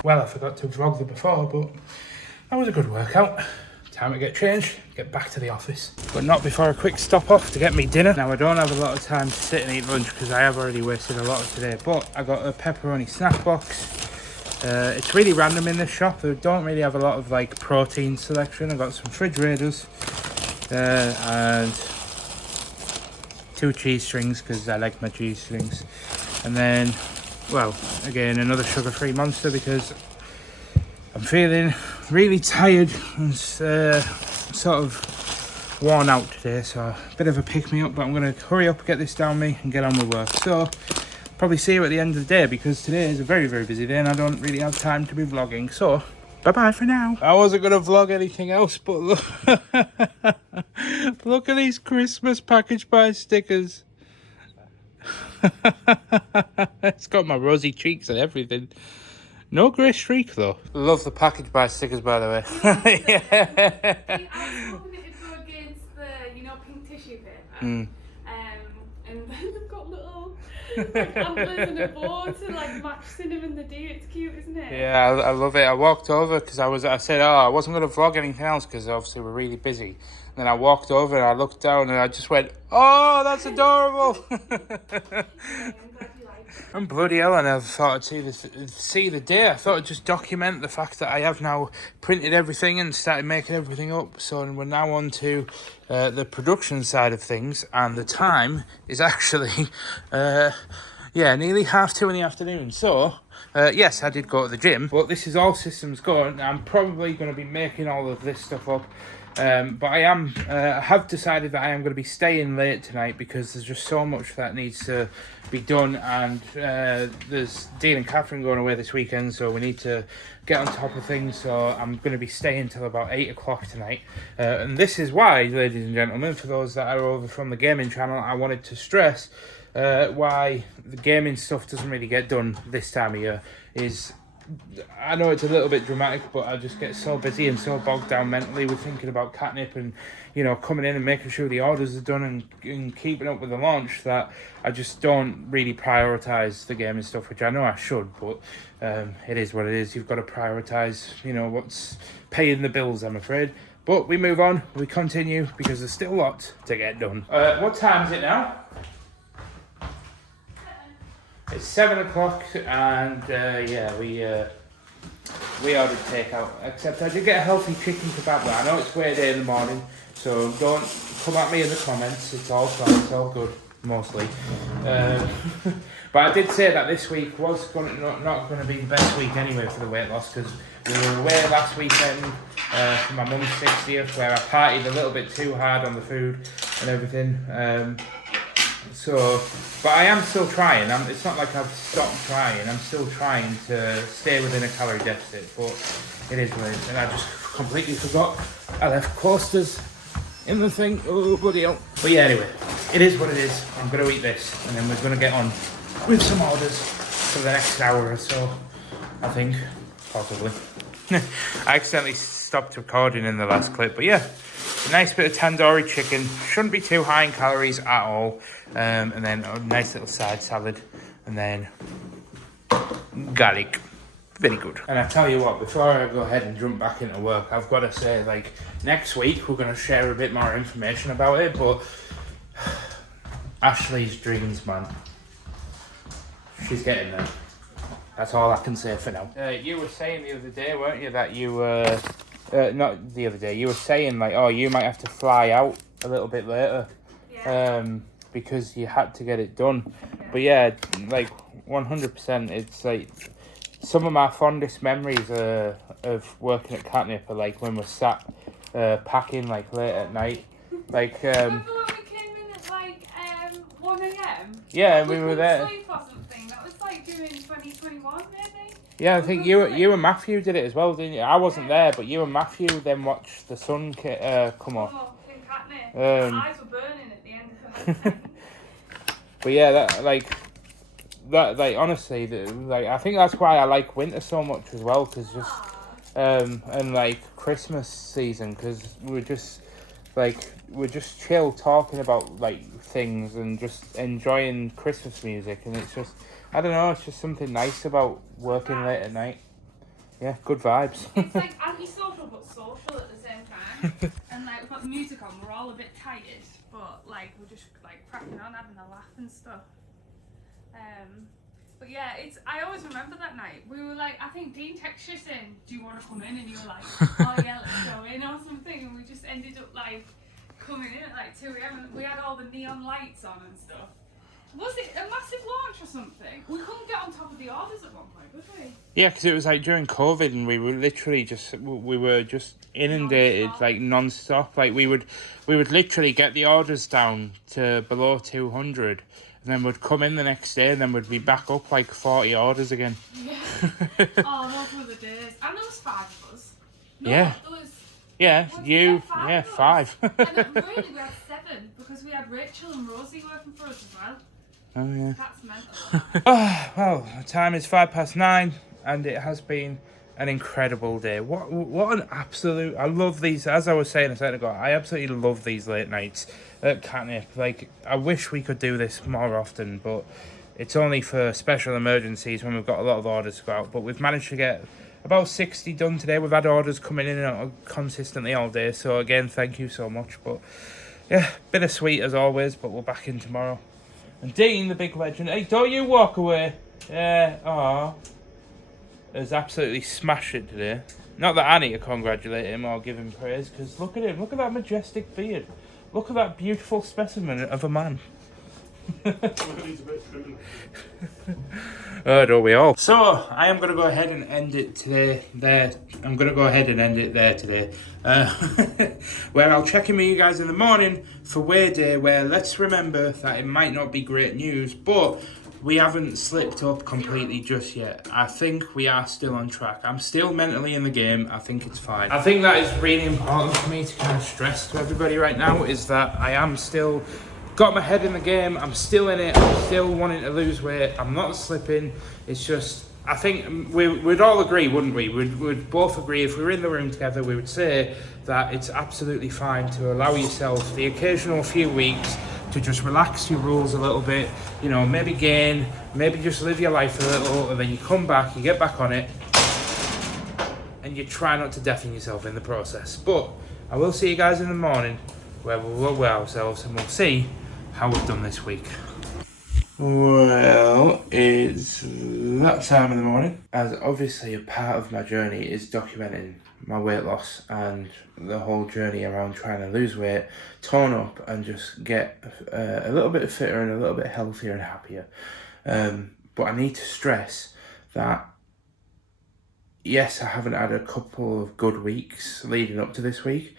Well, I forgot to vlog the before, but that was a good workout. Time to get changed, get back to the office. But not before a quick stop off to get me dinner. Now I don't have a lot of time to sit and eat lunch because I have already wasted a lot of today, but I got a pepperoni snack box. It's really random in this shop. They don't really have a lot of like protein selection. I got some fridge raiders and 2 cheese strings because I like my cheese strings. And then, well, again, another sugar-free Monster because I'm feeling really tired and sort of worn out today, so a bit of a pick-me-up, but I'm going to hurry up, get this down me and get on with work. So probably see you at the end of the day because today is a very busy day and I don't really have time to be vlogging, so bye-bye for now. I wasn't going to vlog anything else, but look, look at these Christmas package buy stickers. It's got my rosy cheeks and everything. No grey streak though. Love the package buy stickers, by the way. Yeah. I was hoping it'd go against the, you know, pink tissue paper. And then they've got little like antlers and a bow to like match Cinnamon the Deer. It's cute, isn't it? Yeah, I love it. I walked over because I said, I wasn't going to vlog anything else because obviously we're really busy. And then I walked over and I looked down and I just went, oh, that's adorable. I'm bloody hell, and I thought I'd see the day. I thought I'd just document the fact that I have now printed everything and started making everything up. So we're now on to the production side of things, and the time is actually, nearly 2:30 in the afternoon. So, yes, I did go to the gym, but this is all systems go. I'm probably going to be making all of this stuff up. But I have decided that I am going to be staying late tonight because there's just so much that needs to be done, and there's Dean and Catherine going away this weekend, so we need to get on top of things. So I'm going to be staying till about 8 o'clock tonight, and this is why, ladies and gentlemen, for those that are over from the gaming channel, I wanted to stress why the gaming stuff doesn't really get done this time of year is I know it's a little bit dramatic, but I just get so busy and so bogged down mentally with thinking about Katnipp and, you know, coming in and making sure the orders are done and keeping up with the launch that I just don't really prioritise the game and stuff, which I know I should, but it is what it is. You've got to prioritise, you know, what's paying the bills, I'm afraid. But we move on, we continue, because there's still a lot to get done. What time is it now? It's 7 o'clock, and yeah, we ordered takeout. Except I did get a healthy chicken kebab. I know it's weird day in the morning, so don't come at me in the comments. It's all fine, it's all good, mostly. But I did say that this week was not going to be the best week anyway for the weight loss, because we were away last weekend for my mum's 60th, where I partied a little bit too hard on the food and everything. But I am still trying. It's not like I've stopped trying. I'm still trying to stay within a calorie deficit, but it is what it is. And I just completely forgot I left coasters in the thing. Oh, bloody hell. But yeah, anyway, it is what it is. I'm going to eat this, and then we're going to get on with some orders for the next hour or so, I think, possibly. I accidentally stopped recording in the last clip, but yeah, a nice bit of tandoori chicken. Shouldn't be too high in calories at all. And then a nice little side salad, and then garlic. Very good. And I tell you what, before I go ahead and jump back into work, I've got to say, like, next week we're going to share a bit more information about it, but Ashley's dreams, man. She's getting there. That's all I can say for now. You were saying the other day, weren't you, that you were... not the other day, you were saying, like, oh, you might have to fly out a little bit later. Yeah. Because you had to get it done. Yeah. But yeah, like, 100%, it's like... Some of my fondest memories of working at Katnipp are, like, when we're sat packing, like, late at night. Like, remember when we came in at, like, 1 a.m? Yeah, and we were there. Sleep or something. That was, like, during 2021, maybe? Yeah, I think you and Matthew did it as well, didn't you? I wasn't there, but you and Matthew then watched the sun come off. Oh, in Katnipp. My eyes were burning at the end of that. But yeah, that honestly, I think that's why I like winter so much as well, because just and like Christmas season, because we're just chill talking about like things and just enjoying Christmas music, and it's just, I don't know, it's just something nice about working late at night. Yeah, good vibes. It's like antisocial but social at the same time. And like we've got the music on, we're all a bit tired, but like we're just like cracking on, having a laugh and stuff. But yeah, I always remember that night. We were like, I think Dean texted us in, do you want to come in? And you were like, oh yeah, let's go in or something. And we just ended up like coming in at like 2 a.m. and we had all the neon lights on and stuff. Was it a massive launch or something? We couldn't get on top of the orders at one point, could we? Yeah, because it was like during COVID, and we were literally just inundated non-stop. Like non-stop. Like we would literally get the orders down to below 200, and then we'd come in the next day, and then we'd be back up like 40 orders again. Yeah. Oh, those were the days. And there was 5 of us. No, yeah. There was. Yeah, you. Yeah, 5. And really, we had 7 because we had Rachel and Rosie working for us as well. Oh yeah. That's mental. Well, the time is 9:05, and it has been an incredible day. What an absolute! I love these. As I was saying a second ago, I absolutely love these late nights at Katnipp. Like, I wish we could do this more often, but it's only for special emergencies when we've got a lot of orders to go out. But we've managed to get about 60 done today. We've had orders coming in and out consistently all day. So again, thank you so much. But yeah, bittersweet as always. But we're back in tomorrow. And Dean, the big legend, hey, don't you walk away. Yeah, has absolutely smashed it today. Not that I need to congratulate him or give him praise, because look at him. Look at that majestic beard. Look at that beautiful specimen of a man. Don't we all? So, I am going to go ahead and end it today. I'm going to go ahead and end it there today. Where I'll check in with you guys in the morning for Way Day, where let's remember that it might not be great news, but we haven't slipped up completely just yet. I think we are still on track. I'm still mentally in the game. I think it's fine. I think that is really important for me to kind of stress to everybody right now, is that I am still got my head in the game. I'm still in it. I'm still wanting to lose weight. I'm not slipping. It's just I think we'd all agree, wouldn't we? We'd both agree, if we were in the room together, we would say that it's absolutely fine to allow yourself the occasional few weeks to just relax your rules a little bit, you know, maybe gain, maybe just live your life a little, and then you come back, you get back on it, and you try not to deafen yourself in the process. But I will see you guys in the morning, where we'll weigh ourselves and we'll see how we've done this week. Well, it's that time in the morning, as obviously a part of my journey is documenting my weight loss and the whole journey around trying to lose weight, tone up, and just get a little bit fitter and a little bit healthier and happier. But I need to stress that, yes, I haven't had a couple of good weeks leading up to this week,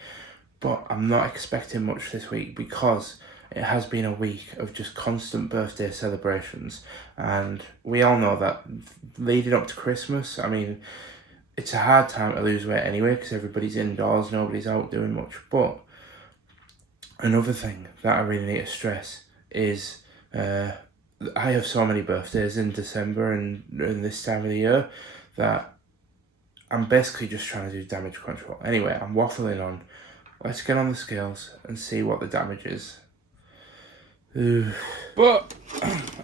but I'm not expecting much this week because it has been a week of just constant birthday celebrations, and we all know that leading up to Christmas, I mean, it's a hard time to lose weight anyway because everybody's indoors, nobody's out doing much. But another thing that I really need to stress is I have so many birthdays in December and this time of the year that I'm basically just trying to do damage control. Anyway, I'm waffling on. Let's get on the scales and see what the damage is. But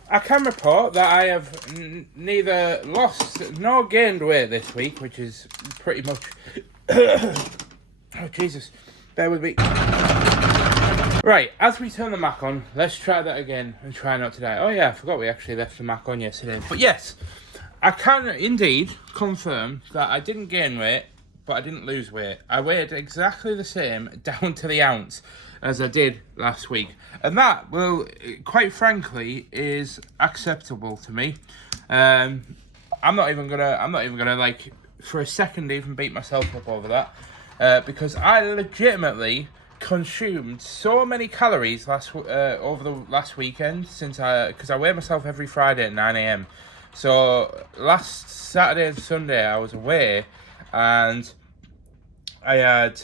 I can report that I have neither lost nor gained weight this week, which is pretty much... Oh, Jesus. Bear with me. Right, as we turn the Mac on, let's try that again and try not to die. Oh yeah, I forgot we actually left the Mac on yesterday. But yes, I can indeed confirm that I didn't gain weight, but I didn't lose weight. I weighed exactly the same, down to the ounce, as I did last week, and that, well, quite frankly, is acceptable to me. I'm not even gonna like for a second even beat myself up over that, because I legitimately consumed so many calories over the last weekend because I weigh myself every Friday at 9 a.m. So last Saturday and Sunday I was away, and I had 2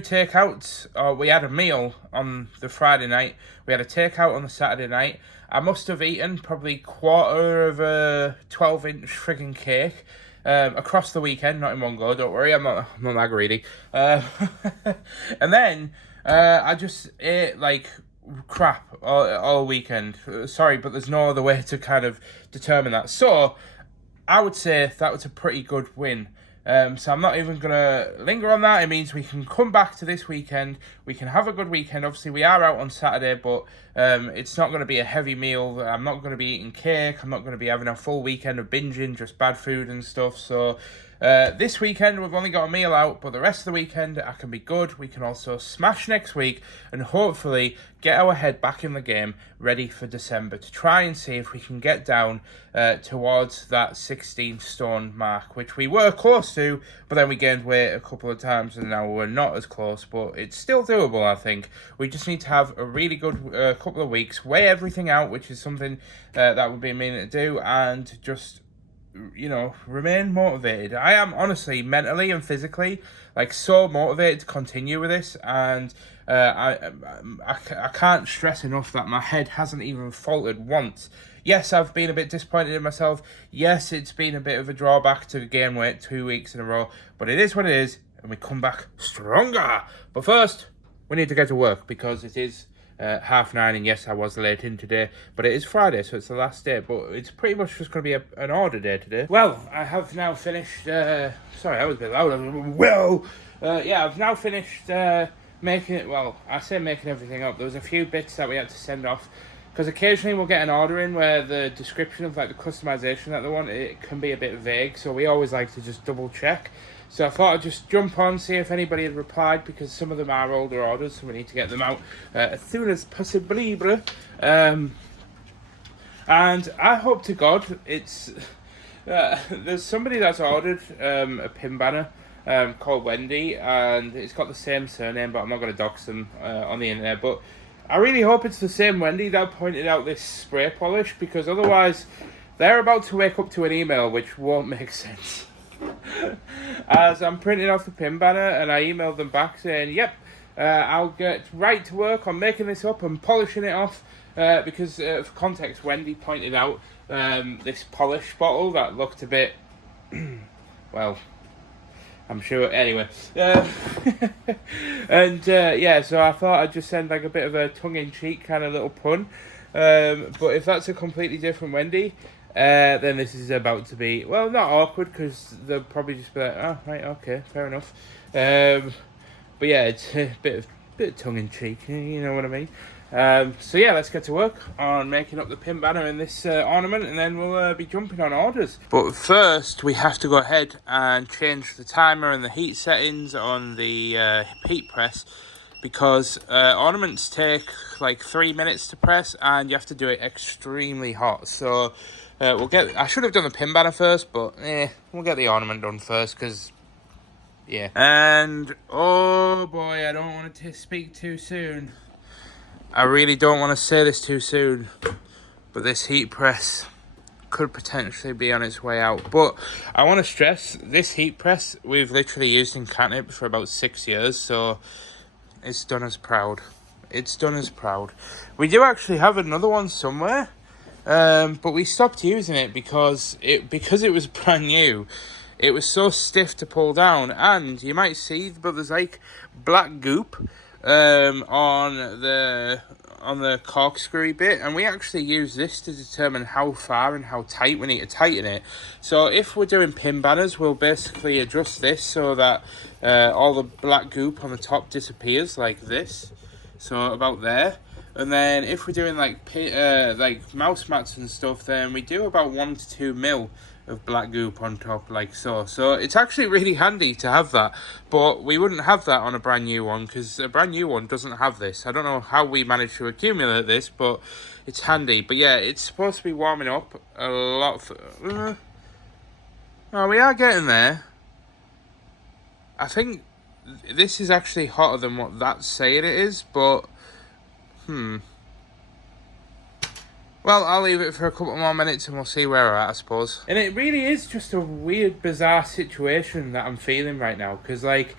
takeouts. We had a meal on the Friday night. We had a takeout on the Saturday night. I must have eaten probably quarter of a 12-inch frigging cake across the weekend, not in one go. Don't worry, I'm not that greedy. And then I just ate like crap all weekend. Sorry, but there's no other way to kind of determine that. So I would say that was a pretty good win. So I'm not even going to linger on that. It means we can come back to this weekend. We can have a good weekend. Obviously, we are out on Saturday, but it's not going to be a heavy meal. I'm not going to be eating cake. I'm not going to be having a full weekend of binging, just bad food and stuff. So this weekend, we've only got a meal out, but the rest of the weekend, I can be good. We can also smash next week and hopefully get our head back in the game, ready for December, to try and see if we can get down towards that 16 stone mark, which we were close to, but then we gained weight a couple of times and now we're not as close, but it's still doable, I think. We just need to have a really good couple of weeks, weigh everything out, which is something that would be a minute to do, and just, you know, remain motivated. I am honestly, mentally and physically, like, so motivated to continue with this, and I can't stress enough that my head hasn't even faltered once. Yes, I've been a bit disappointed in myself. Yes, it's been a bit of a drawback to gain weight 2 weeks in a row, but it is what it is, and we come back stronger. But first, we need to get to work, because it is 9:30, and yes, I was late in today, but it is Friday, so it's the last day, but it's pretty much just going to be an order day today. Well, I have now finished, sorry, that was a bit loud. I've now finished making it, well, I say making everything up. There was a few bits that we had to send off, because occasionally we'll get an order in where the description of like the customization that they want, it can be a bit vague, so we always like to just double check. So I thought I'd just jump on, see if anybody had replied, because some of them are older orders, so we need to get them out as soon as possible. And I hope to God it's... there's somebody that's ordered a pin banner called Wendy, and it's got the same surname, but I'm not going to dox them on the internet. But I really hope it's the same Wendy that pointed out this spray polish, because otherwise they're about to wake up to an email which won't make sense. As I'm printing off the pin banner, and I emailed them back saying, yep, I'll get right to work on making this up and polishing it off because for context, Wendy pointed out this polish bottle that looked a bit, well, I'm sure. Anyway, and yeah, so I thought I'd just send like a bit of a tongue-in-cheek kind of little pun. But if that's a completely different Wendy, then this is about to be, well, not awkward, because they'll probably just be like, oh, right, okay, fair enough. But yeah, it's a bit of tongue-in-cheek, you know what I mean. So yeah, let's get to work on making up the pin banner in this ornament, and then we'll be jumping on orders. But first, we have to go ahead and change the timer and the heat settings on the heat press, because ornaments take like 3 minutes to press, and you have to do it extremely hot. So I should have done the pin banner first, but we'll get the ornament done first, because yeah. And oh boy, I don't want to speak too soon. I really don't want to say this too soon, but this heat press could potentially be on its way out. But I want to stress, this heat press we've literally used in Katnipp for about 6 years, so it's done us proud. It's done us proud. We do actually have another one somewhere, but we stopped using it because it was brand new. It was so stiff to pull down, and you might see, but there's like black goop on the corkscrew bit, and we actually use this to determine how far and how tight we need to tighten it. So if we're doing pin banners, we'll basically adjust this so that all the black goop on the top disappears like this, so about there. And then if we're doing like mouse mats and stuff, then we do about 1 to 2 mil of black goop on top, like so. So it's actually really handy to have that, but we wouldn't have that on a brand new one, because a brand new one doesn't have this. I don't know how we managed to accumulate this, but it's handy. But yeah, it's supposed to be warming up a lot. Oh, we are getting there. I think this is actually hotter than what that's saying it is, but well, I'll leave it for a couple more minutes and we'll see where we're at, I suppose. And it really is just a weird, bizarre situation that I'm feeling right now. Because, like,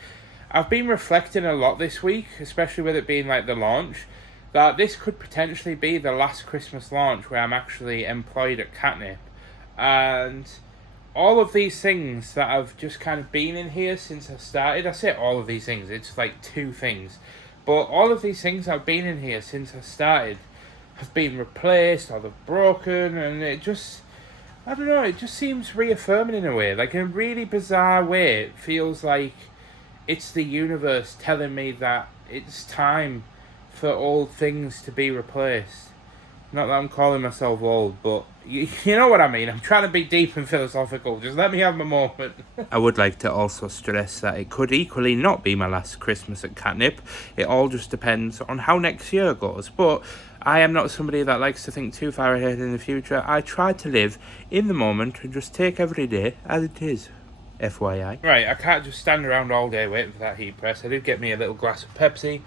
I've been reflecting a lot this week, especially with it being, like, the launch, that this could potentially be the last Christmas launch where I'm actually employed at Katnipp. And all of these things that have just kind of been in here since I started, I say all of these things, it's like 2 things. But all of these things that have been in here since I started have been replaced or they've broken, and it just, I don't know, it just seems reaffirming in a way, like in a really bizarre way. It feels like it's the universe telling me that it's time for old things to be replaced. Not that I'm calling myself old, but you know what I mean. I'm trying to be deep and philosophical. Just let me have my moment. I would like to also stress that it could equally not be my last Christmas at Katnipp. It all just depends on how next year goes. But I am not somebody that likes to think too far ahead in the future. I try to live in the moment and just take every day as it is. FYI. Right, I can't just stand around all day waiting for that heat press. I did get me a little glass of Pepsi,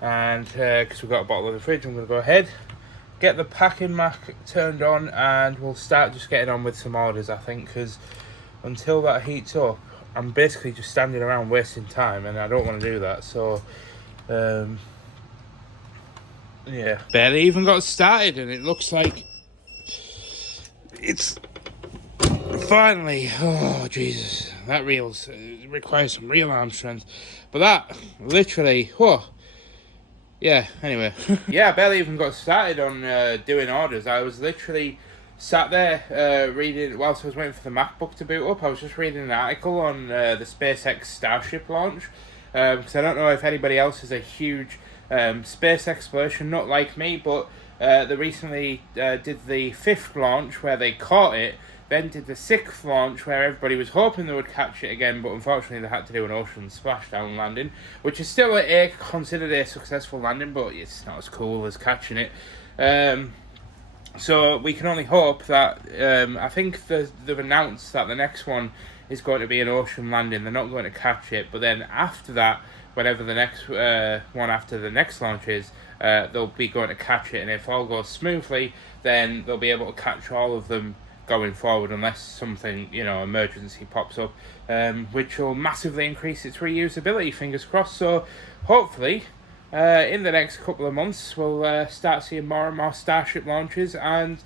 and because we've got a bottle in the fridge, I'm going to go ahead, get the packing Mac turned on, and we'll start just getting on with some orders, I think, because until that heats up, I'm basically just standing around wasting time, and I don't want to do that. So yeah, barely even got started, and it looks like it's finally, oh Jesus, that reels requires some real arm strength, but that literally, yeah, anyway. Yeah, I barely even got started on doing orders. I was literally sat there reading, whilst I was waiting for the MacBook to boot up, I was just reading an article on the SpaceX Starship launch, because I don't know if anybody else is a huge space exploration nut like me, but they recently did the 5th launch where they caught it, then did the 6th launch where everybody was hoping they would catch it again, but unfortunately they had to do an ocean splashdown landing, which is still considered a successful landing, but it's not as cool as catching it. So we can only hope that, I think they've announced that the next one is going to be an ocean landing. They're not going to catch it, but then after that, whenever the next one after the next launch is, they'll be going to catch it, and if all goes smoothly, then they'll be able to catch all of them going forward, unless something, emergency pops up, which will massively increase its reusability, fingers crossed. So hopefully in the next couple of months, we'll start seeing more and more Starship launches, and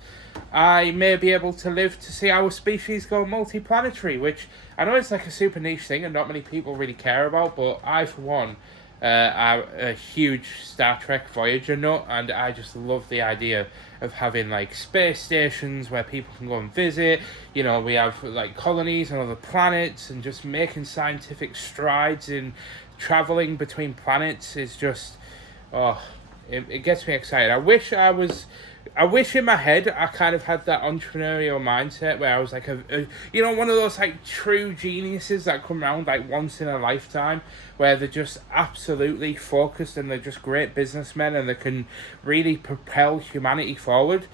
I may be able to live to see our species go multiplanetary, which I know it's like a super niche thing and not many people really care about, but I, for one, am a huge Star Trek Voyager nut, and I just love the idea of having like space stations where people can go and visit. You know, we have like colonies on other planets, and just making scientific strides in traveling between planets is just, oh, it gets me excited. I wish in my head I kind of had that entrepreneurial mindset where I was like you know, one of those like true geniuses that come around like once in a lifetime, where they're just absolutely focused and they're just great businessmen and they can really propel humanity forward.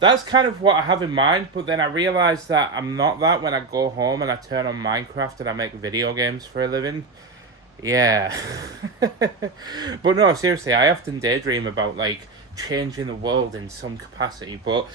That's kind of what I have in mind, but then I realise that I'm not that when I go home and I turn on Minecraft and I make video games for a living. Yeah. But no, seriously, I often daydream about like changing the world in some capacity, but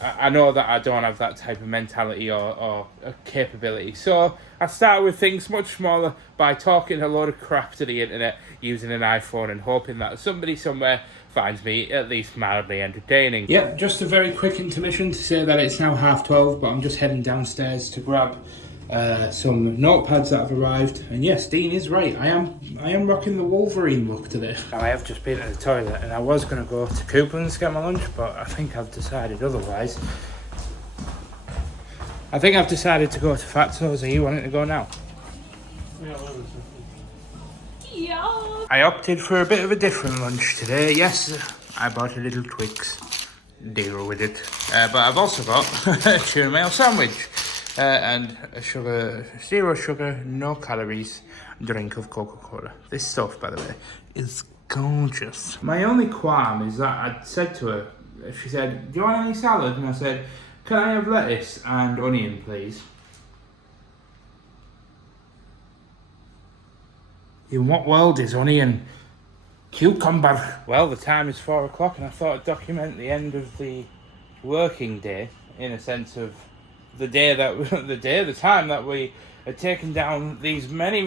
I know that I don't have that type of mentality or capability. So I start with things much smaller by talking a load of crap to the internet using an iPhone and hoping that somebody somewhere finds me at least mildly entertaining. Yeah, just a very quick intermission to say that it's now 12:30, but I'm just heading downstairs to grab some notepads that have arrived, and yes, Dean is right. I am rocking the Wolverine look today. Now, I have just been at the toilet, and I was going to go to Cooper's to get my lunch, but I think I've decided otherwise. I think I've decided to go to Fatso's. Are you wanting to go now? Yeah. I opted for a bit of a different lunch today. Yes, I bought a little Twix. Deal with it. But I've also got a tuna mayo sandwich. And a zero sugar, no calories drink of Coca-Cola. This stuff, by the way, is gorgeous. My only qualm is that I said to her, she said, "Do you want any salad?" And I said, "Can I have lettuce and onion, please?" In what world is onion cucumber? Well, the time is 4 o'clock, and I thought I'd document the end of the working day in a sense of the time that we had taken down these many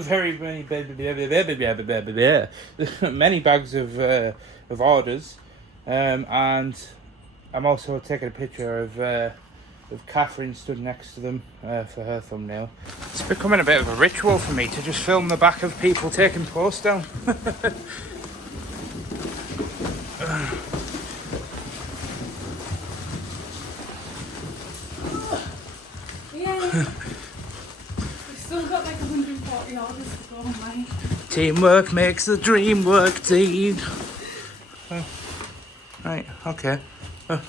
bags of orders, and I'm also taking a picture of Catherine stood next to them for her thumbnail. It's becoming a bit of a ritual for me to just film the back of people taking posts down. We've still got like 140 orders to go on mine. Teamwork makes the dream work, Dean. Right, okay.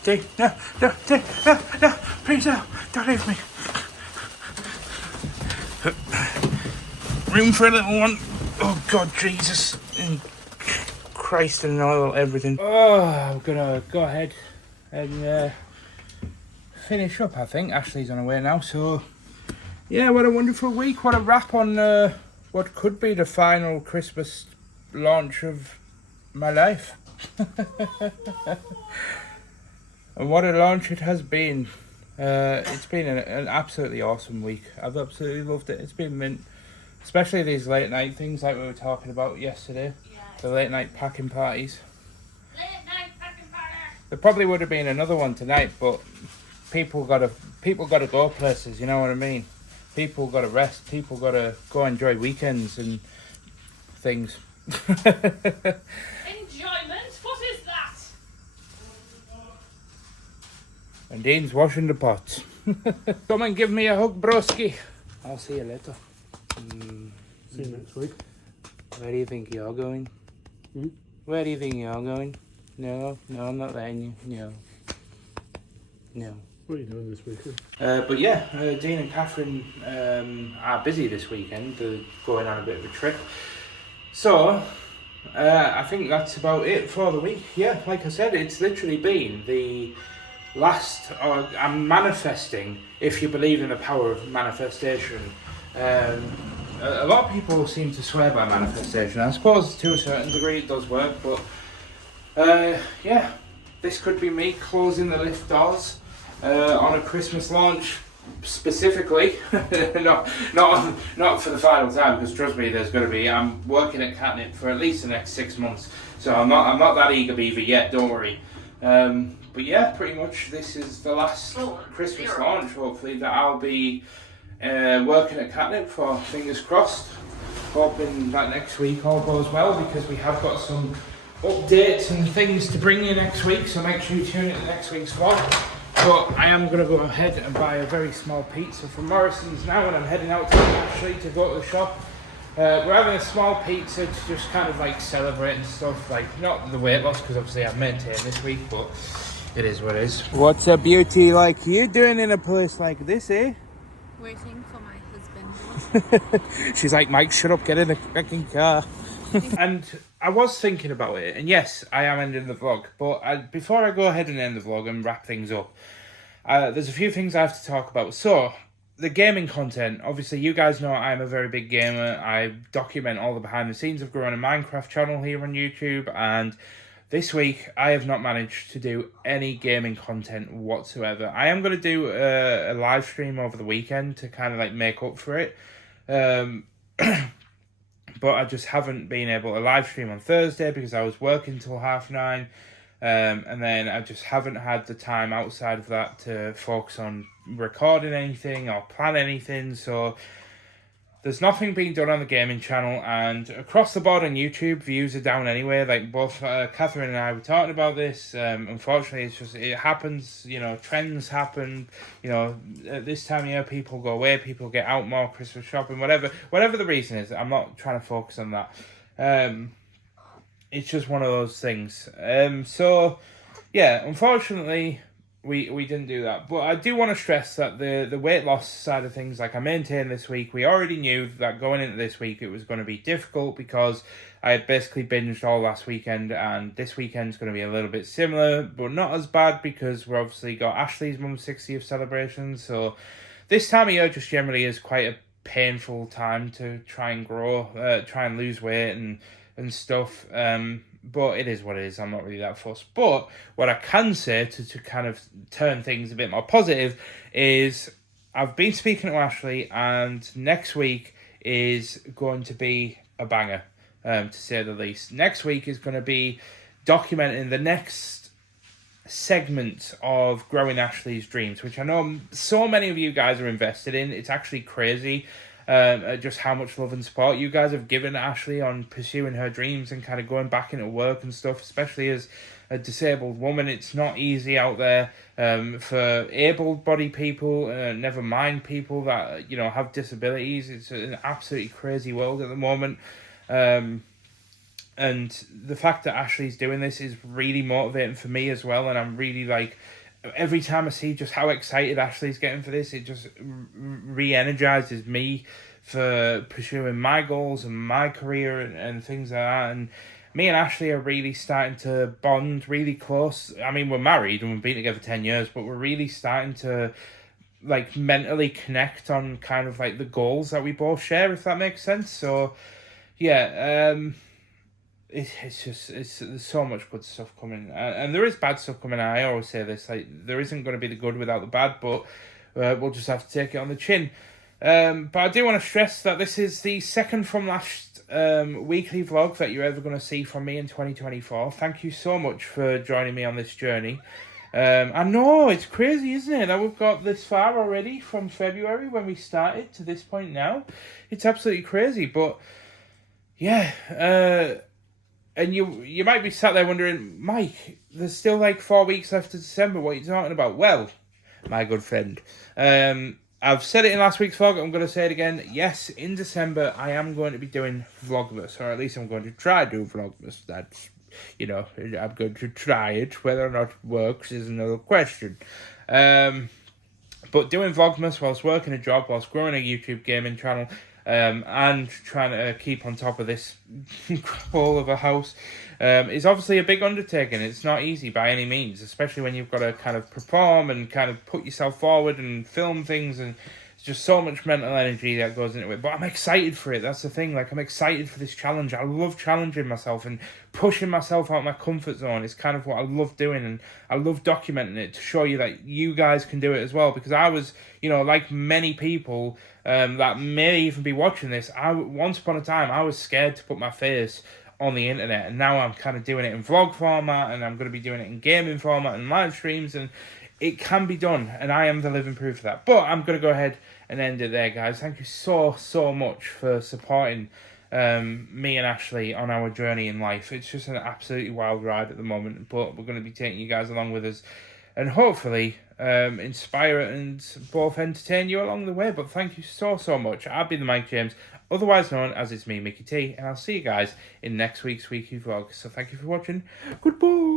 Dean, no, Dean, no, please no, don't leave me. Room for a little one. Oh God, Jesus, and Christ and oil, everything. Oh, I'm gonna go ahead and finish up. I think Ashley's on her way now, so yeah, what a wonderful week. What a wrap on what could be the final Christmas launch of my life. And what a launch it has been. It's been an absolutely awesome week. I've absolutely loved it. It's been mint, especially these late night things like we were talking about yesterday. Yeah. The late night packing parties. Late night packing party. There probably would have been another one tonight, but people gotta go places, you know what I mean? People gotta rest, people gotta go enjoy weekends and things. Enjoyment? What is that? And Dean's washing the pots. Come and give me a hug, broski. I'll see you later. See you next week. Where do you think you're going? Where do you think you're going? No, I'm not letting you. No. What are you doing this weekend? But yeah, Dean and Catherine are busy this weekend. They're going on a bit of a trip. So, I think that's about it for the week. Yeah, like I said, it's literally been the last... I'm manifesting, if you believe in the power of manifestation. A lot of people seem to swear by manifestation. I suppose to a certain degree it does work, but yeah, this could be me closing the lift doors on a Christmas launch specifically, not for the final time, because trust me, there's going to be. I'm working at Katnipp for at least the next 6 months, so I'm not that eager beaver yet. Don't worry. But yeah, pretty much this is the last Christmas launch. Hopefully that I'll be working at Katnipp for. Fingers crossed. Hoping that next week all goes well, because we have got some updates and things to bring you next week. So make sure you tune in to next week's vlog. But I am going to go ahead and buy a very small pizza from Morrison's now, and I'm heading out to Ashley to go to the shop. We're having a small pizza to just kind of like celebrate and stuff, like not the weight loss, because obviously I've maintained this week, but it is what it is. What's a beauty like you doing in a place like this, eh? Waiting for my husband. She's like, Mike, shut up, get in the fucking car. And I was thinking about it, and yes, I am ending the vlog, but before I go ahead and end the vlog and wrap things up, there's a few things I have to talk about. So, the gaming content, obviously you guys know I'm a very big gamer. I document all the behind the scenes of growing a Minecraft channel here on YouTube, and this week I have not managed to do any gaming content whatsoever. I am going to do a live stream over the weekend to kind of like make up for it. But I just haven't been able to live stream on Thursday because I was working till 9:30. And then I just haven't had the time outside of that to focus on recording anything or plan anything. So there's nothing being done on the gaming channel, and across the board on YouTube, views are down anyway. Like both Catherine and I were talking about this. Unfortunately, it happens, you know, trends happen, you know, at this time of year, people go away, people get out more, Christmas shopping, whatever the reason is. I'm not trying to focus on that. It's just one of those things. So yeah, unfortunately, we didn't do that. But I do want to stress that the weight loss side of things, like I maintained this week, we already knew that going into this week it was going to be difficult because I had basically binged all last weekend, and this weekend's going to be a little bit similar, but not as bad because we're obviously got Ashley's mum's 60th celebration. So this time of year just generally is quite a painful time to try and grow, try and lose weight and stuff. But it is what it is. I'm not really that fussed. But what I can say to kind of turn things a bit more positive is I've been speaking to Ashley, and next week is going to be a banger, to say the least. Next week is going to be documenting the next segment of Growing Ashley's Dreams, which I know so many of you guys are invested in. It's actually crazy. Just how much love and support you guys have given Ashley on pursuing her dreams and kind of going back into work and stuff, especially as a disabled woman. It's not easy out there for able-bodied people, never mind people that, you know, have disabilities. It's an absolutely crazy world at the moment. And the fact that Ashley's doing this is really motivating for me as well, and I'm really like, every time I see just how excited Ashley's getting for this, it just re-energizes me for pursuing my goals and my career and things like that. And me and Ashley are really starting to bond really close. I mean, we're married and we've been together 10 years, but we're really starting to like mentally connect on kind of like the goals that we both share, if that makes sense. So yeah, there's so much good stuff coming, and there is bad stuff coming. I always say this, like, there isn't going to be the good without the bad, but we'll just have to take it on the chin. But I do want to stress that this is the second from last weekly vlog that you're ever going to see from me in 2024. Thank you so much for joining me on this journey. I know, it's crazy, isn't it, that we've got this far already from February when we started to this point now. It's absolutely crazy, but yeah, and you might be sat there wondering, Mike, there's still like 4 weeks left of December. What are you talking about? Well, my good friend, I've said it in last week's vlog. I'm going to say it again. Yes, in December, I am going to be doing Vlogmas, or at least I'm going to try to do Vlogmas. That's, you know, I'm going to try it. Whether or not it works is another question. But doing Vlogmas whilst working a job, whilst growing a YouTube gaming channel, and trying to keep on top of this whole of a house is obviously a big undertaking. It's not easy by any means, especially when you've got to kind of perform and kind of put yourself forward and film things, and it's just so much mental energy that goes into it. But I'm excited for it. That's the thing. Like, I'm excited for this challenge. I love challenging myself and pushing myself out of my comfort zone. It's kind of what I love doing, and I love documenting it to show you that you guys can do it as well. Because I was, you know, like many people that may even be watching this, once upon a time, I was scared to put my face on the internet, and now I'm kind of doing it in vlog format, and I'm going to be doing it in gaming format and live streams, and it can be done, and I am the living proof of that. But I'm going to go ahead and end it there, guys. Thank you so much for supporting me and Ashley on our journey in life. It's just an absolutely wild ride at the moment, but we're going to be taking you guys along with us, and hopefully inspire and both entertain you along the way. But thank you so much. I've been the Mike James, otherwise known as It's Me, Mickey T, and I'll see you guys in next week's weekly vlog. So thank you for watching. Goodbye.